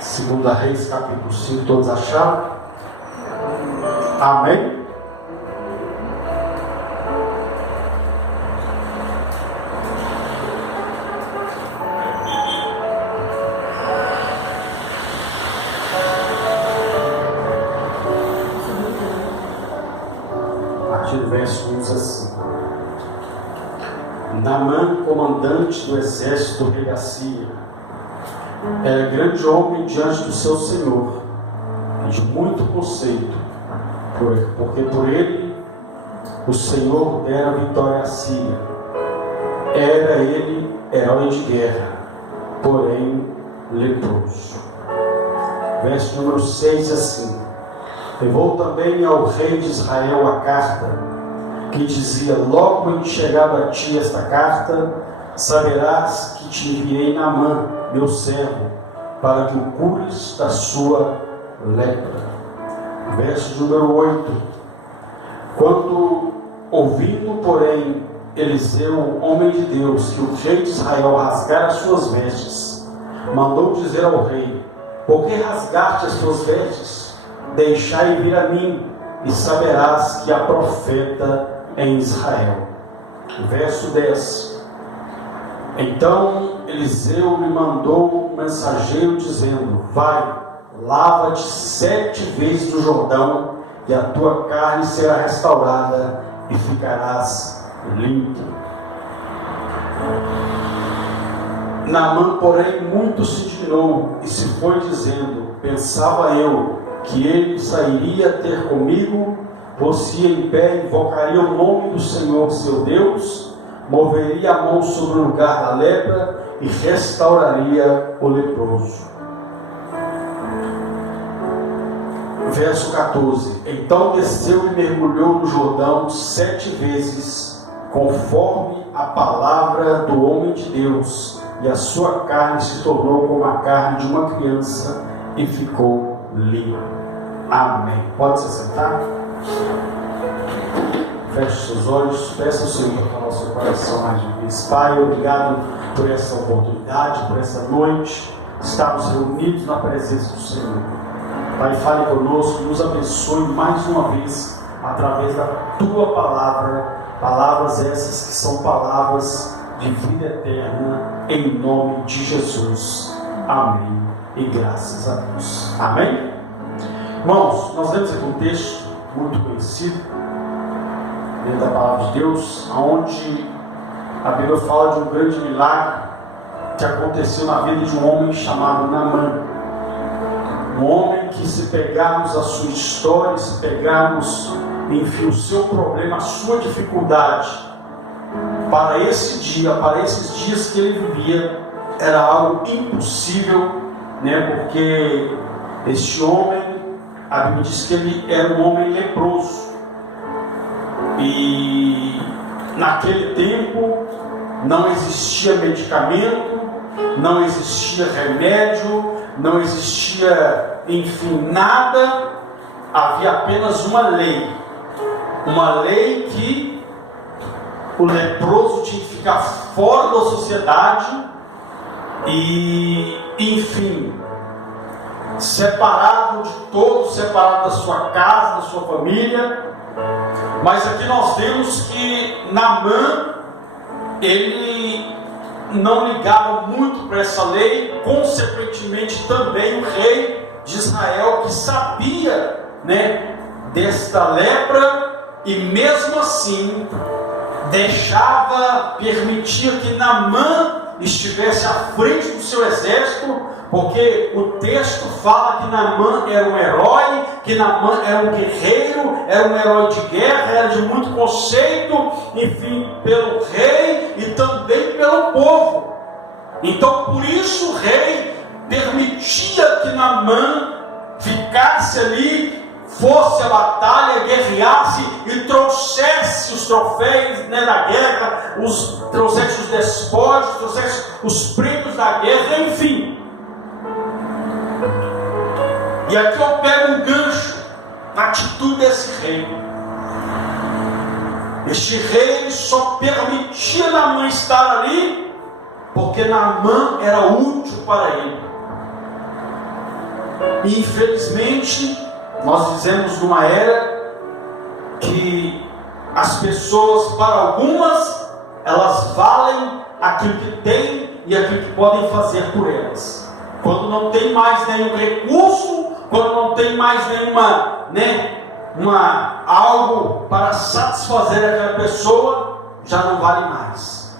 Segunda Reis, capítulo 5, todos acharam? Amém? A partir do verso 1 diz assim: Naamã, comandante do exército do rei da Síria, era grande homem diante do seu senhor, e de muito conceito, porque por ele o Senhor dera vitória à Síria. Era ele herói de guerra, porém leproso. Verso número 6 assim: Levou também ao rei de Israel a carta, que dizia: Logo em chegado a ti esta carta, saberás que te enviei Naamã, meu servo, para que o cures da sua lepra. Verso número 8: Quando ouvindo, porém, Eliseu, homem de Deus, que o rei de Israel rasgara as suas vestes, mandou dizer ao rei: Por que rasgaste as tuas vestes? Deixai vir a mim, e saberás que há profeta em Israel. Verso 10: Então Eliseu me mandou um mensageiro dizendo: Vai, lava-te 7 vezes no Jordão, e a tua carne será restaurada, e ficarás limpo. Naamã, porém, muito se indignou, e se foi dizendo: Pensava eu que ele sairia ter comigo, pôs-se em pé, invocaria o nome do Senhor seu Deus, moveria a mão sobre o lugar da lepra e restauraria o leproso. Verso 14: Então desceu e mergulhou no Jordão 7 vezes, conforme a palavra do homem de Deus, e a sua carne se tornou como a carne de uma criança e ficou limpa. Amém. Pode se sentar? Feche seus olhos, peça ao Senhor para o nosso coração mais de vez. Pai, obrigado por essa oportunidade, por essa noite, estarmos reunidos na presença do Senhor. Pai, fale conosco, nos abençoe mais uma vez, através da Tua palavra, palavras essas que são palavras de vida eterna, em nome de Jesus. Amém. E graças a Deus. Amém? Irmãos, nós lemos aqui um texto muito conhecido dentro da palavra de Deus, onde a Bíblia fala de um grande milagre que aconteceu na vida de um homem chamado Naamã. Um homem que, se pegarmos a sua história, se pegarmos, enfim, o seu problema, a sua dificuldade, para esse dia, para esses dias que ele vivia, era algo impossível, porque este homem, a Bíblia diz que ele era um homem leproso, e naquele tempo não existia medicamento, não existia remédio, não existia, enfim, nada. Havia apenas uma lei que o leproso tinha que ficar fora da sociedade e, enfim, separado de todos, separado da sua casa, da sua família. Mas aqui nós vemos que Naamã, ele não ligava muito para essa lei, consequentemente também o rei de Israel, que sabia, desta lepra, e mesmo assim permitia que Naamã estivesse à frente do seu exército, porque o texto fala que Naamã era um herói, que Naamã era um guerreiro, era um herói de guerra, era de muito conceito, enfim, pelo rei e também pelo povo. Então, por isso o rei permitia que Naamã ficasse ali, fosse à batalha, guerreasse e trouxesse os troféus da guerra, trouxesse os despojos, trouxesse os prêmios da guerra, enfim. E aqui eu pego um gancho na atitude desse rei. Este rei só permitia Naamã estar ali porque Naamã era útil para ele. E infelizmente, nós vivemos numa era que as pessoas, para algumas, elas valem aquilo que têm e aquilo que podem fazer por elas. Quando não tem mais nenhum recurso, quando não tem mais algo para satisfazer aquela pessoa, já não vale mais.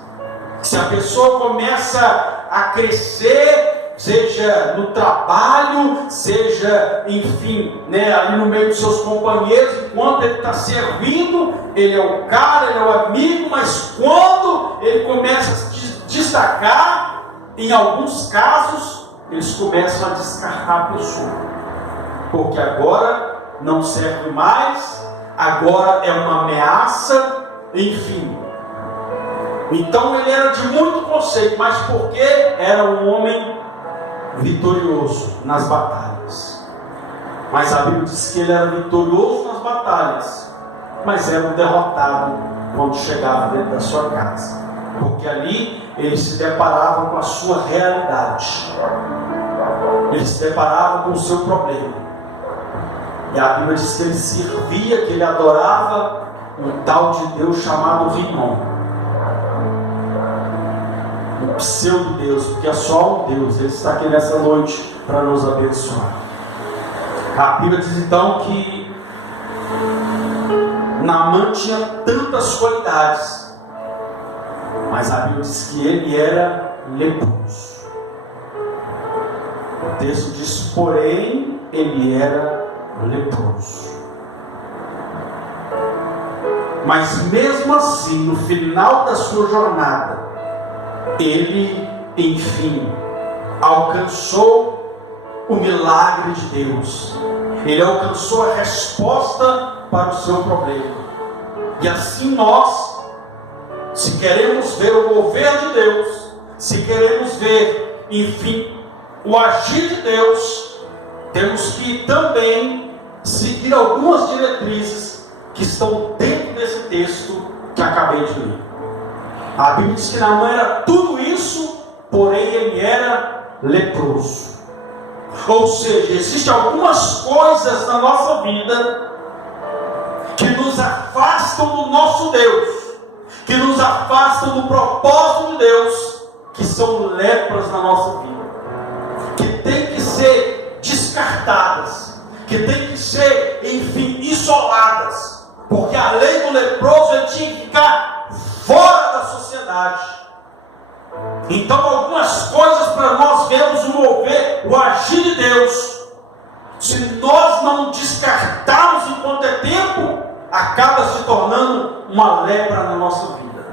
Se a pessoa começa a crescer, seja no trabalho, seja, enfim, ali no meio dos seus companheiros, enquanto ele está servindo, ele é o cara, ele é o amigo, mas quando ele começa a se destacar, em alguns casos, eles começam a descartar a pessoa, porque agora não serve mais, agora é uma ameaça, enfim. Então ele era de muito conceito, mas porque era um homem vitorioso nas batalhas. Mas a Bíblia diz que ele era vitorioso nas batalhas, mas era um derrotado quando chegava dentro da sua casa, porque ali ele se deparava com a sua realidade, ele se deparava com o seu problema. E a Bíblia diz que ele servia, que ele adorava um tal de Deus chamado Rimmon, um pseudo-Deus, porque é só um Deus. Ele está aqui nessa noite para nos abençoar. A Bíblia diz então que Naamã tinha tantas qualidades, mas a Bíblia diz que ele era leproso. O texto diz, porém, ele era leproso. Mas mesmo assim, no final da sua jornada, ele, enfim, alcançou o milagre de Deus. Ele alcançou a resposta para o seu problema. E assim nós, se queremos ver o mover de Deus, se queremos ver, enfim, o agir de Deus, temos que também seguir algumas diretrizes que estão dentro desse texto que acabei de ler. A Bíblia diz que Naamã era tudo isso, porém ele era leproso. Ou seja, existem algumas coisas na nossa vida que nos afastam do nosso Deus, que nos afastam do propósito de Deus, que são lepras na nossa vida, que tem que ser descartadas, que tem que ser, enfim, isoladas, porque além do leproso ele tinha que ficar fora da sociedade. Então algumas coisas para nós vermos o mover, o agir de Deus, se nós não descartarmos enquanto é tempo, acaba se tornando uma lepra na nossa vida.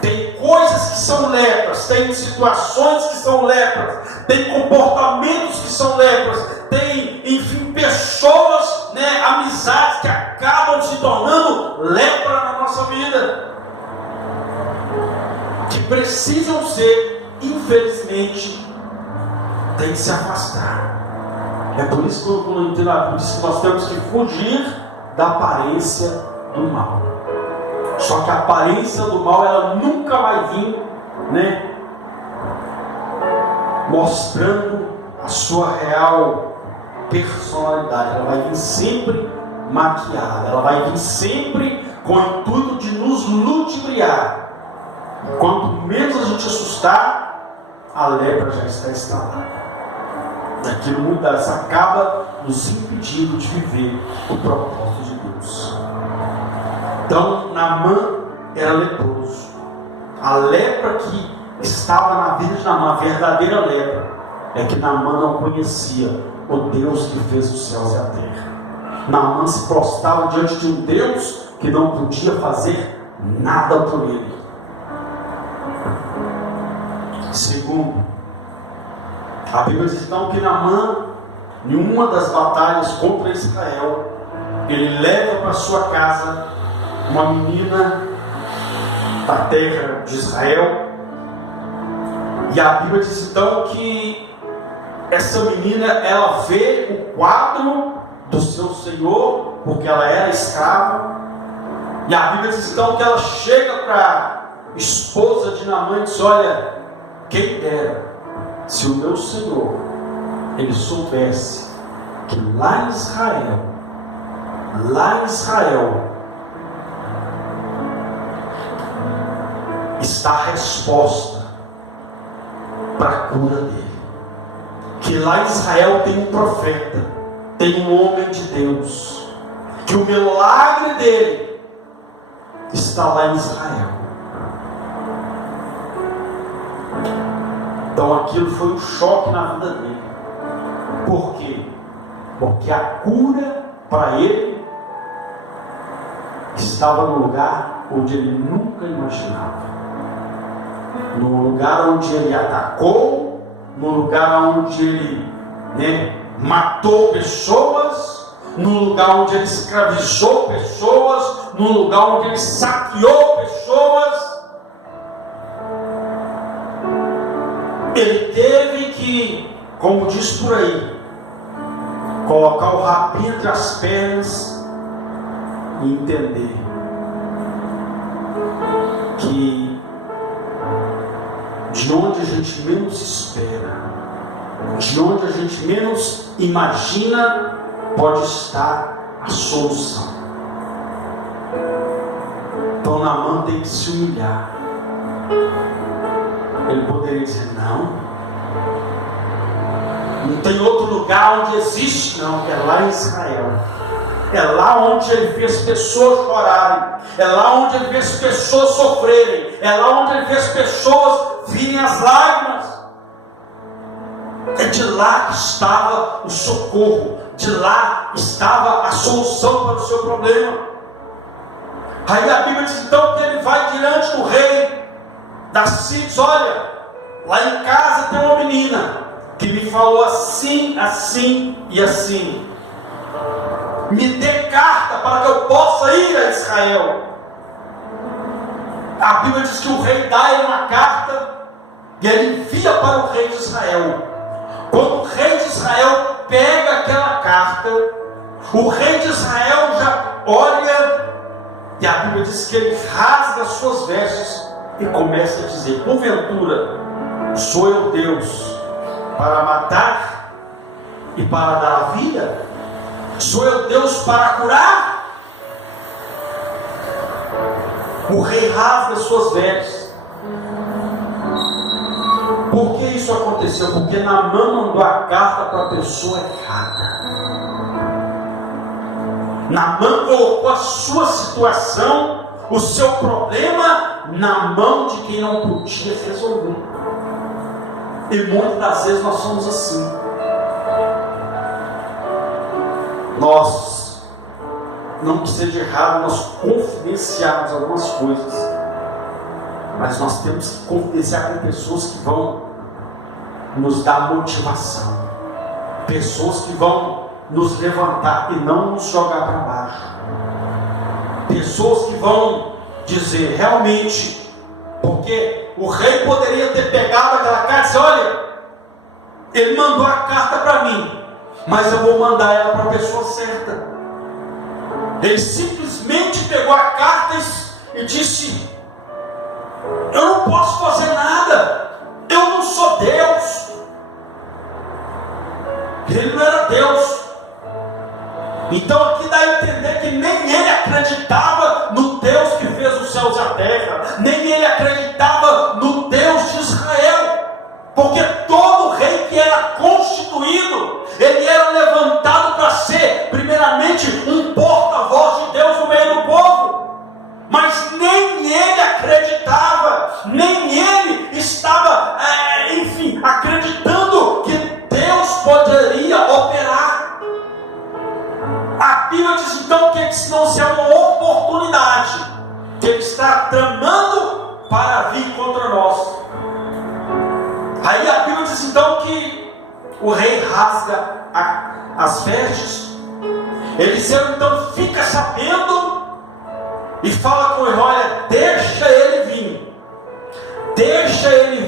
Tem coisas que são lepras, tem situações que são lepras, tem comportamentos que são lepras, tem, enfim, pessoas, amizades que acabam se tornando lepra na nossa vida, que precisam ser, infelizmente, tem que se afastar. É por isso que quando entendo a Bíblia diz que nós temos que fugir da aparência do mal. Só que a aparência do mal, ela nunca vai vir, mostrando a sua real personalidade. Ela vai vir sempre maquiada, ela vai vir sempre com o intuito de nos ludibriar. Quanto menos a gente assustar, a lepra já está instalada. Aquilo muitas acaba nos impedindo de viver o propósito de Deus. Então, Naamã era leproso. A lepra que estava na vida de Naamã, a verdadeira lepra, é que Naamã não conhecia o Deus que fez os céus e a terra. Naamã se prostrava diante de um Deus que não podia fazer nada por ele. Segundo, a Bíblia diz então que Naamã, em uma das batalhas contra Israel, ele leva para sua casa uma menina da terra de Israel. E a Bíblia diz então que essa menina, ela vê o quadro do seu senhor, porque ela era escrava. E a Bíblia diz então que ela chega para a esposa de Naamã e diz: olha, quem dera se o meu senhor ele soubesse que lá em Israel, está a resposta para a cura dele. Que lá em Israel tem um profeta, tem um homem de Deus, que o milagre dele está lá em Israel. Então aquilo foi um choque na vida dele. Por quê? Porque a cura para ele estava no lugar onde ele nunca imaginava. No lugar onde ele atacou, no lugar onde ele matou pessoas, no lugar onde ele escravizou pessoas, no lugar onde ele saqueou pessoas. Ele teve que, como diz por aí, colocar o rabinho entre as pernas e entender que de onde a gente menos espera, de onde a gente menos imagina, pode estar a solução. Então Naamã tem que se humilhar. Ele poderia dizer: não tem outro lugar onde existe, não, é lá em Israel. É lá onde ele fez pessoas chorarem, é lá onde ele fez pessoas sofrerem, é lá onde ele fez pessoas virem as lágrimas. É de lá que estava o socorro, de lá estava a solução para o seu problema. Aí a Bíblia diz então que ele vai diante do rei da Síria: olha, lá em casa tem uma menina que me falou assim, assim e assim. Me dê carta para que eu possa ir a Israel. A Bíblia diz que o rei dá ele uma carta e ele envia para o rei de Israel. Quando o rei de Israel pega aquela carta, o rei de Israel já olha, e a Bíblia diz que ele rasga as suas vestes e começa a dizer: porventura sou eu Deus para matar e para dar a vida? Sou eu Deus para curar? O rei rasga suas vestes. Por que isso aconteceu? Porque Naamã mandou a carta para a pessoa errada. Naamã colocou a sua situação, o seu problema, na mão de quem não podia resolver. E muitas das vezes nós somos assim. Nós, não que seja errado nós confidenciarmos algumas coisas, mas nós temos que confidenciar com pessoas que vão nos dar motivação, pessoas que vão nos levantar e não nos jogar para baixo, pessoas que vão dizer realmente, porque o rei poderia ter pegado aquela carta e dizer: olha, ele mandou a carta para mim, mas eu vou mandar ela para a pessoa certa. Ele simplesmente pegou a carta e disse: eu não posso fazer nada, eu não sou Deus. Ele não era Deus. Então aqui dá a entender que nem ele acreditava no Deus que fez os céus e a terra, nem ele acreditava no Deus de Israel, porque todo rei que era constituído, ele era levantado para ser primeiramente um porta-voz de Deus no meio do povo. Mas nem ele acreditava, nem ele estava, acreditando que Deus poderia operar. A Bíblia diz então que não se é uma oportunidade que ele está tramando para vir contra nós. Aí a Bíblia diz então que o rei rasga as vestes. Eliseu então fica sabendo e fala com ele: olha, deixa ele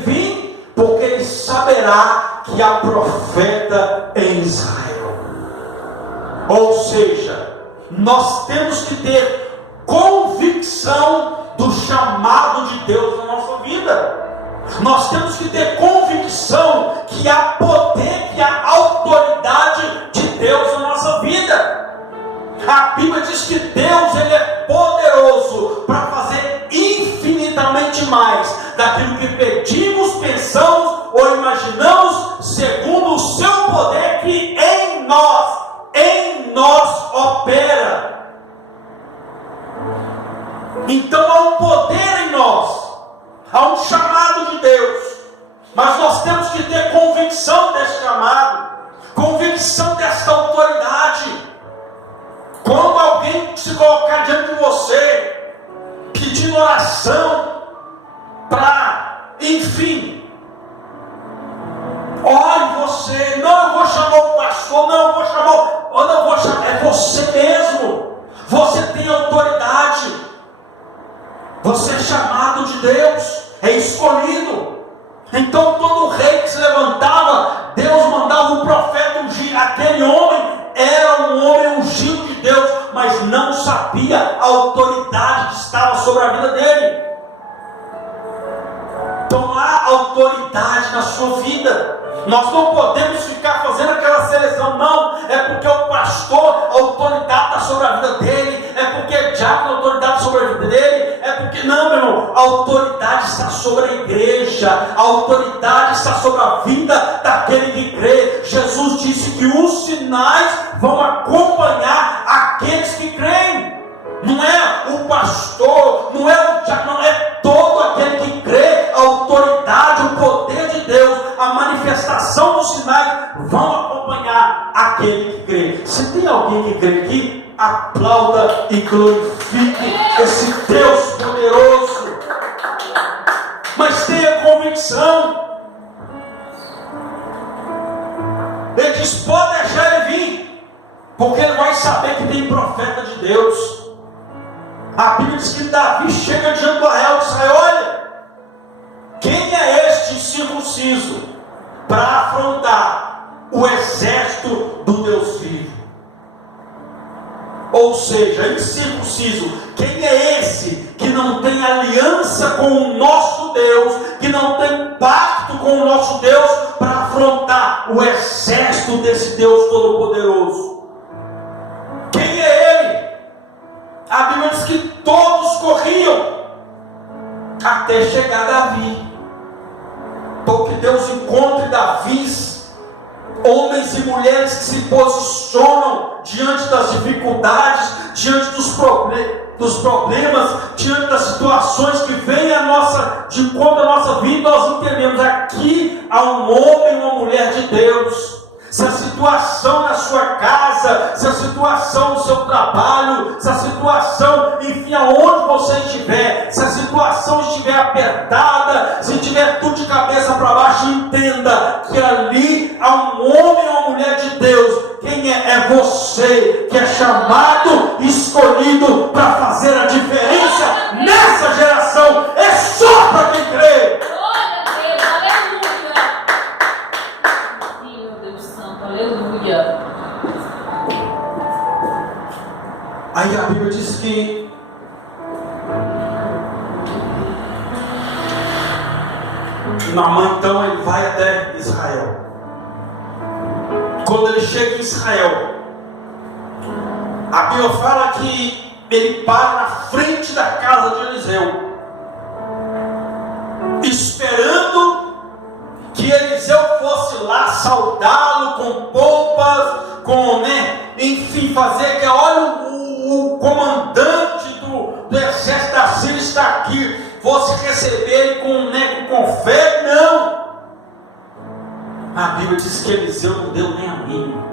vir, porque ele saberá que há profeta em Israel. Ou seja, nós temos que ter convicção do chamado de Deus na nossa vida. Nós temos que ter convicção que há poder, que há autoridade segundo o seu poder que em nós opera. Então há um poder em nós, há um chamado de Deus, mas nós temos que ter convicção desse chamado, convicção dessa autoridade. Quando alguém se colocar diante de você, pedindo oração, enfim, olhe você, não, eu vou chamar o pastor, não, eu vou chamar, é você mesmo, você tem autoridade, você é chamado de Deus, é escolhido. Então todo rei que se levantava, Deus mandava um profeta ungir. Aquele homem era um homem ungido de Deus, mas não sabia a autoridade que estava sobre a vida dele. Então há autoridade na sua vida. Nós não podemos ficar fazendo aquela seleção, não. É porque o pastor, a autoridade está sobre a vida dele. É porque o diácono, a autoridade sobre a vida dele. É porque, não, meu irmão, a autoridade está sobre a igreja. A autoridade está sobre a vida daquele que crê. Jesus disse que os sinais vão acompanhar aqueles que creem. Não é o pastor, não é o diácono, não, é todo aquele que crê. A autoridade, o poder de Deus, a manifestação dos sinais vão acompanhar aquele que crê. Se tem alguém que crê aqui, aplauda e glorifique esse Deus poderoso. Mas tenha convicção. Ele diz: pode deixar ele vir, porque ele vai saber que tem profeta de Deus. A Bíblia diz que Davi chega diante do arraial e diz: olha, quem é este incircunciso para afrontar o exército do Deus vivo? Ou seja, incircunciso, quem é esse que não tem aliança com o nosso Deus, que não tem pacto com o nosso Deus para afrontar o exército desse Deus Todo-Poderoso? Quem é ele? A Bíblia diz que todos corriam até chegar Davi, porque Deus encontra Davis, homens e mulheres que se posicionam diante das dificuldades, diante dos problemas, diante das situações que vêm de encontro à nossa vida. Nós entendemos: aqui há um homem e uma mulher de Deus. Se a situação na sua casa, se a situação no seu trabalho, se a situação, enfim, aonde você estiver, se a situação estiver apertada, se tiver tudo de cabeça para baixo, entenda que ali há um homem e uma mulher de Deus. Quem é? É você, que é chamado, escolhido para fazer a diferença nessa geração. É só para quem crê. Aleluia. Aí a Bíblia diz que Naamã, então, ele vai até Israel. Quando ele chega em Israel, a Bíblia fala que ele para na frente da casa de Eliseu, esperando que Eliseu fosse lá saudá-lo com pompas, enfim, fazer que, olha, o comandante do exército da Síria está aqui, fosse receber ele com confete. Não, a Bíblia diz que Eliseu não deu nem a mínima.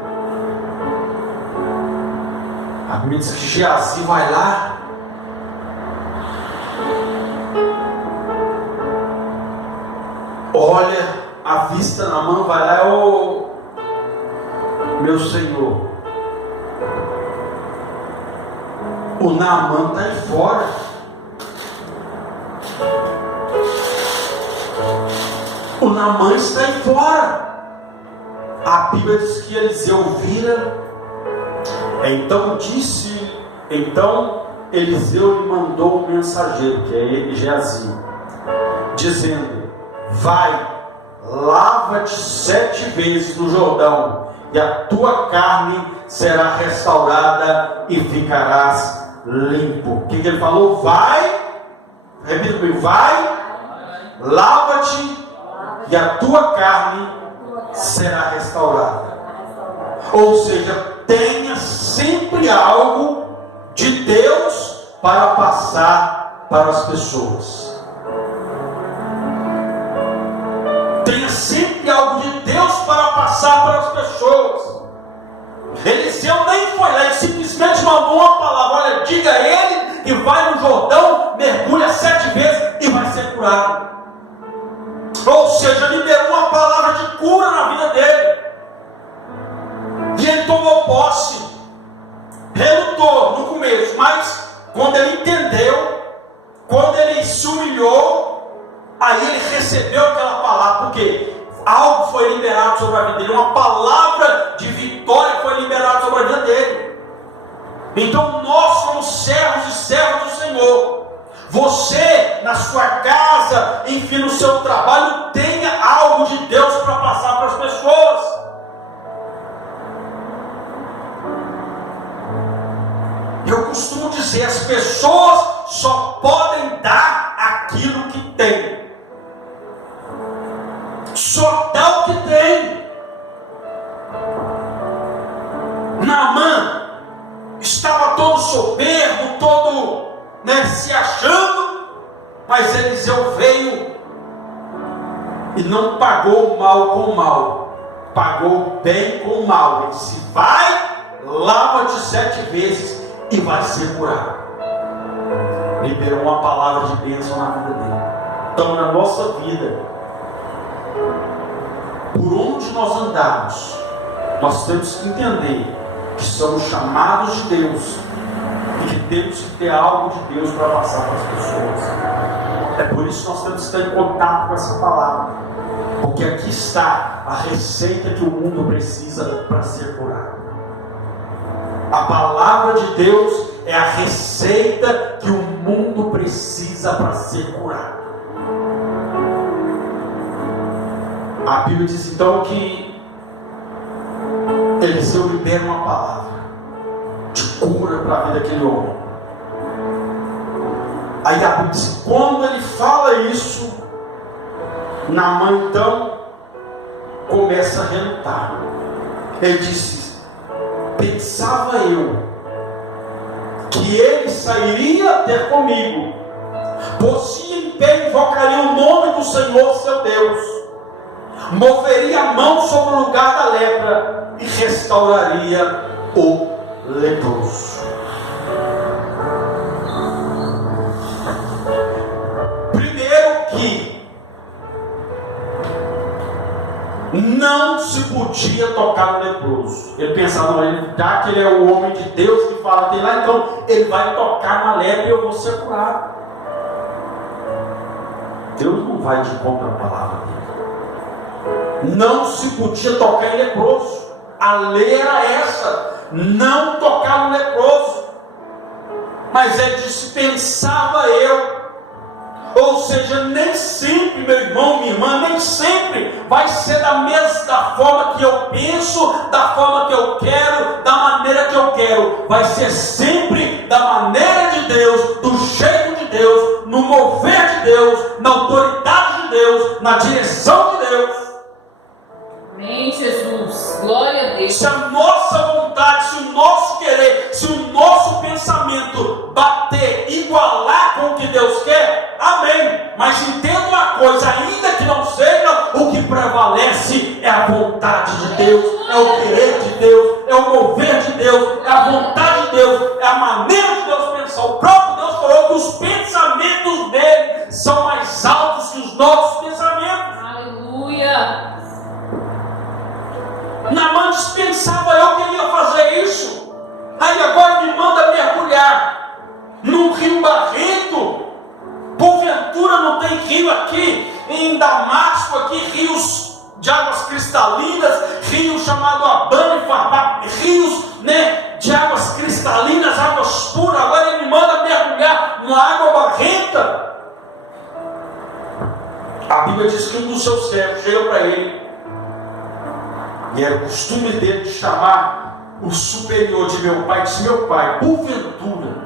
A Bíblia diz que Geazi vai lá, olha a vista na mão, vai lá: ô meu senhor, o Naamã está aí fora. O Naamã está aí fora. A Bíblia diz que Eliseu vira. Então Eliseu lhe mandou um mensageiro, que é Geazi, dizendo: vai, lava-te 7 vezes no Jordão, e a tua carne será restaurada e ficarás limpo. O que ele falou? Vai, repita comigo: vai, lava-te, e a tua carne será restaurada. Ou seja, tenha sempre algo de Deus para passar para as pessoas. Tenha sempre algo de Deus para passar para as pessoas. Eliseu nem foi lá, ele simplesmente mandou uma palavra: olha, diga a ele que vai no Jordão, mergulha 7 vezes e vai ser curado. Ou seja, liberou uma palavra de cura na vida dele. E ele tomou posse. Relutou no começo, mas quando ele entendeu, quando ele se humilhou, aí ele recebeu aquela palavra, porque algo foi liberado sobre a vida dele, uma palavra de vitória foi liberada sobre a vida dele. Então nós somos servos e servas do Senhor. Você, na sua casa, enfim, no seu trabalho, tenha algo de Deus para passar para as pessoas. Eu costumo dizer, as pessoas só podem dar aquilo que têm. Só dá o que tem. Naamã estava todo soberbo, todo se achando, mas Eliseu veio e não pagou o mal com o mal, pagou o bem com o mal. Ele disse: vai, lava-te 7 vezes e vai ser curado. Liberou uma palavra de bênção na vida dele. Então, na nossa vida, por onde nós andamos, nós temos que entender que somos chamados de Deus e que temos que ter algo de Deus para passar para as pessoas. É por isso que nós temos que estar em contato com essa palavra, porque aqui está a receita que o mundo precisa para ser curado. A palavra de Deus é a receita que o mundo precisa para ser curado. A Bíblia diz então que Eliseu libera uma palavra de cura para a vida daquele homem. Aí a Bíblia diz: quando ele fala isso, Naamã então começa a relutar. Ele disse: pensava eu que ele sairia ter comigo, por-se em pé invocaria o nome do Senhor seu Deus, moveria a mão sobre o lugar da lepra e restauraria o leproso. Primeiro que não se podia tocar no leproso. Ele pensava: já que ele é o homem de Deus que fala dele lá, então ele vai tocar na lepra e eu vou ser curado. Deus não vai de contra a palavra dele. Não se podia tocar em leproso. A lei era essa: não tocar no leproso. Mas ele disse: pensava eu. Ou seja, nem sempre, meu irmão, minha irmã, nem sempre vai ser da forma que eu penso, da forma que eu quero, da maneira que eu quero. Vai ser sempre da maneira de Deus, do jeito de Deus, no mover de Deus, na autoridade de Deus, na direção de Deus. Amém, Jesus. Glória a Deus. Se a nossa vontade, se o nosso querer, se o nosso pensamento bater, igualar com o que Deus quer, amém. Mas entenda uma coisa: ainda que não seja, o que prevalece é a vontade de Deus, é o querer de Deus, é o mover de Deus, é a vontade de Deus, é a maneira de Deus pensar. O próprio Deus falou que os pensamentos dele são mais altos que os nossos pensamentos. Aleluia. Naamã dispensava eu que ele ia fazer isso. Aí agora me manda mergulhar num rio barrento. Porventura não tem rio aqui em Damasco, aqui rios de águas cristalinas, rio chamado Abana e Farbá, rios de águas cristalinas, águas puras. Agora ele me manda mergulhar numa água barrenta. A Bíblia diz que um dos seus servos chega para ele, e era o costume dele de chamar o superior de meu pai, disse: meu pai, porventura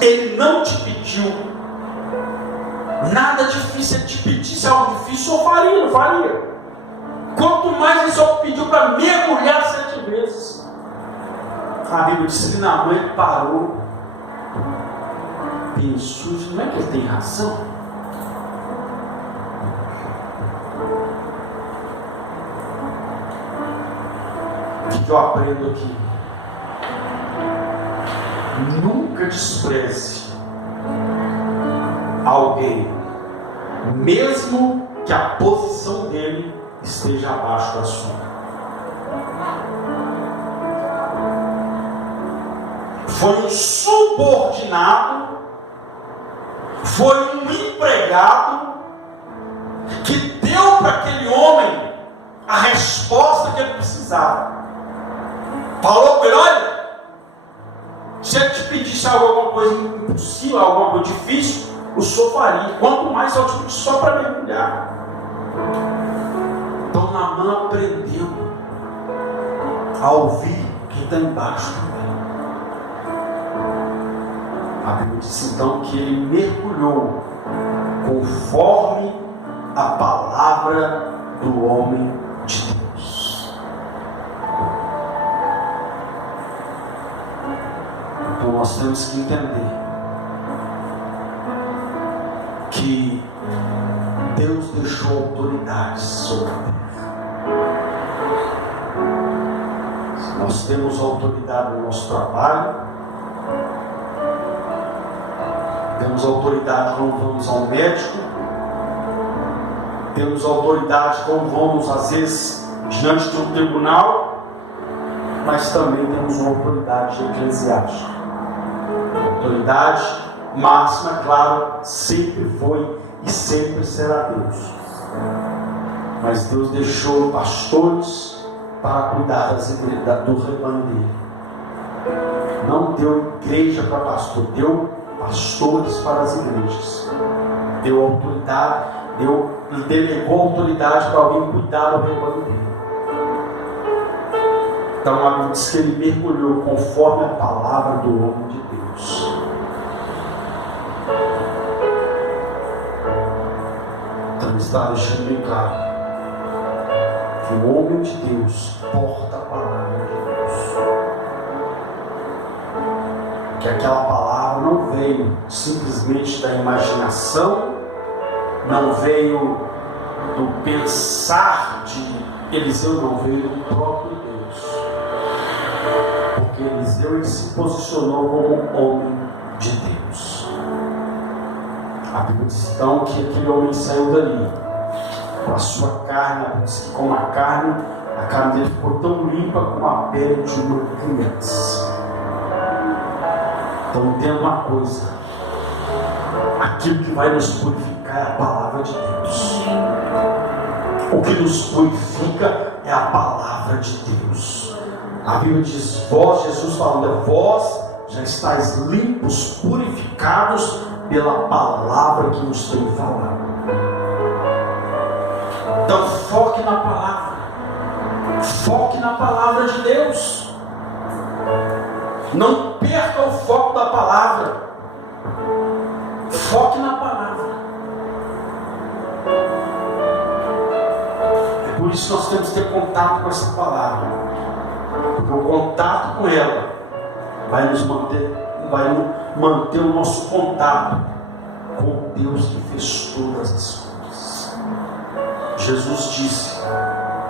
ele não te pediu nada difícil? Ele te pedisse algo difícil, eu faria, não faria? Quanto mais ele só pediu para mergulhar 7 vezes. A Bíblia diz que na mãe parou, pensou, não é que ele tem razão? O que eu aprendo aqui? Nunca despreze alguém, mesmo que a posição dele esteja abaixo da sua. Foi um subordinado, foi um empregado que deu para aquele homem a resposta que ele precisava. Falou para ele: olha, se ele te pedisse alguma coisa impossível, alguma coisa difícil, o senhor faria. Quanto mais eu te pedi só para mergulhar. Então Naamã aprendeu a ouvir quem está embaixo também. A Bíblia diz então que ele mergulhou conforme a palavra do homem de Deus. Então nós temos que entender que Deus deixou autoridades sobre a terra. Se nós temos autoridade no nosso trabalho, temos autoridade quando vamos ao médico, temos autoridade quando vamos às vezes diante de um tribunal, mas também temos uma autoridade eclesiástica. A autoridade máxima, claro, sempre foi e sempre será Deus. Mas Deus deixou pastores para cuidar do rebanho dele. Não deu igreja para pastor, deu pastores para as igrejas. Deu autoridade, delegou autoridade para alguém cuidar do rebanho dele. Então a Bíblia diz que ele mergulhou conforme a palavra do homem de Deus. Então está deixando bem claro que o homem de Deus porta a palavra de Deus. Que aquela palavra não veio simplesmente da imaginação, não veio do pensar de Eliseu, não veio do próprio Deus. Porque Eliseu ele se posicionou como homem de Deus. A Bíblia diz então que aquele homem saiu dali com a sua carne, com a carne dele ficou tão limpa como a pele de uma criança. Então entenda uma coisa: aquilo que vai nos purificar é a palavra de Deus. O que nos purifica é a palavra de Deus. A Bíblia diz: vós, Jesus falando, vós já estáis limpos, purificados pela palavra que nos tem falado. Então foque na palavra. Foque na palavra de Deus. Não perca o foco da palavra. Foque na palavra. É por isso que nós temos que ter contato com essa palavra. Porque o contato com ela vai manter o nosso contato com Deus que fez todas as coisas. Jesus disse: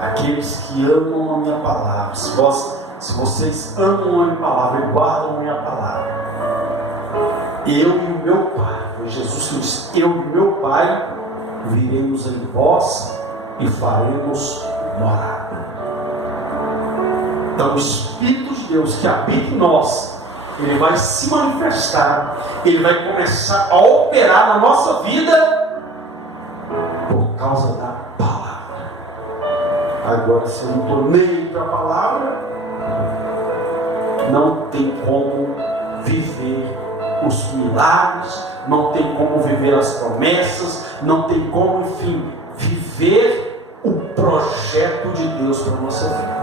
aqueles que amam a minha palavra, se vocês amam a minha palavra e guardam a minha palavra, eu e o meu Pai, foi Jesus que disse, eu e o meu Pai viremos em vós e faremos morada. Então o Espírito de Deus que habita em nós, ele vai se manifestar, ele vai começar a operar na nossa vida por causa da palavra. Agora, se eu não estou nem para a palavra, não tem como viver os milagres, não tem como viver as promessas, não tem como, enfim, viver o projeto de Deus para a nossa vida.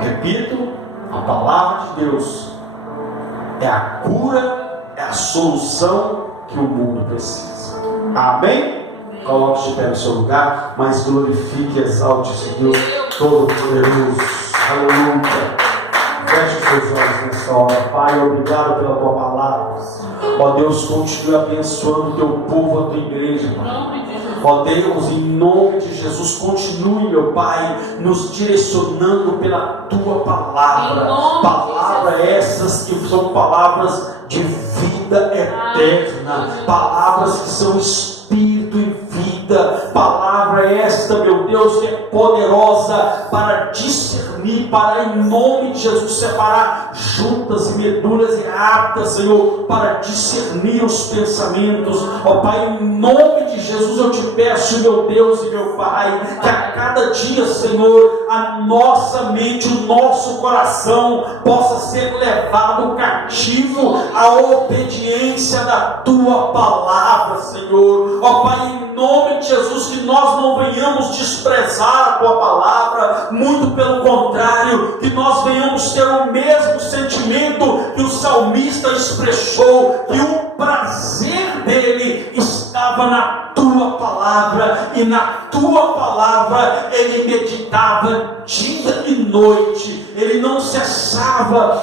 Repito, a palavra de Deus é a cura, é a solução que o mundo precisa. Amém? Coloque-se de pé no seu lugar, mas glorifique e exalte esse Deus Todo-Poderoso. Aleluia. Feche os seus olhos nessa hora. Pai, obrigado pela tua palavra. Ó Deus, continue abençoando o teu povo, a tua igreja. Ó Deus, em nome de Jesus, continue, meu Pai, nos direcionando pela tua palavra. Palavras essas que são palavras de vida eterna. Palavras que são espírito e vida. Palavra esta, meu Deus, que é poderosa para discernir, para em nome de Jesus separar juntas e medulas e aptas, Senhor, para discernir os pensamentos. Ó Pai, em nome de Jesus eu te peço, meu Deus e meu Pai, que a cada dia, Senhor, a nossa mente, o nosso coração possa ser levado cativo à obediência da tua palavra, Senhor. Ó Pai, em nome de Jesus, que nós não venhamos desprezar a tua palavra, muito pelo contrário, que nós venhamos ter o mesmo sentimento que o salmista expressou, que o prazer dele estava na tua palavra, e na tua palavra ele meditava dia e noite, ele não cessava,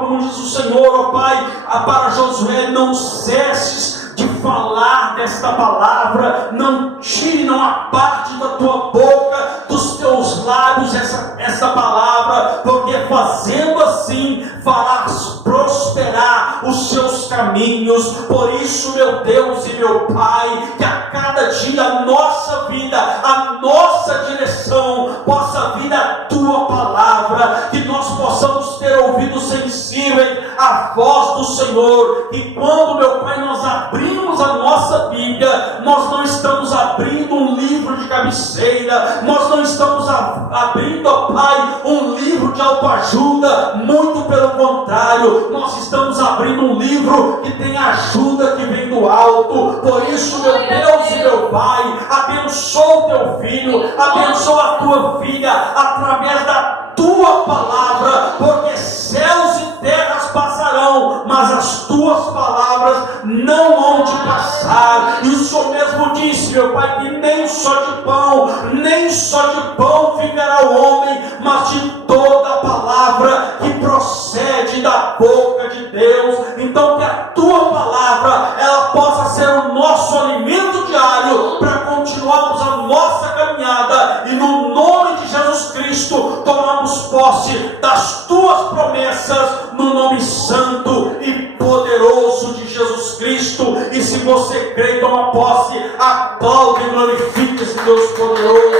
como diz o Senhor, ó Pai, para Josué: não cesses de falar desta palavra, não tire, não aparte da tua boca, dos teus lábios essa palavra, porque fazendo assim farás prosperar os seus caminhos. Por isso, meu Deus e meu Pai, que a cada dia a nossa vida, a nossa direção possa vir a tua palavra, que nós possamos ter ouvidos sensíveis à voz do Senhor, e quando, meu Pai, nós abrimos a nossa Bíblia, nós não estamos abrindo um livro de cabeceira, nós não estamos abrindo, ó Pai, um livro de autoajuda, muito pelo contrário, nós estamos abrindo um livro que tem ajuda que vem do alto. Por isso, meu Deus e meu Pai, abençoa o teu filho, abençoa a tua filha, através da tua palavra, porque céus e terras passarão, mas as tuas palavras não hão de passar. E o Senhor mesmo disse, meu Pai, que nem só de pão viverá o homem, mas de toda a palavra que procede da boca de Deus. Então, que a tua palavra ela possa ser o nosso alimento diário para continuarmos a nossa caminhada, e no nome de Jesus Cristo tomamos posse das tuas promessas, no nome santo e poderoso de Jesus Cristo. E se você crê, toma posse, aplaude e glorifique esse Deus poderoso.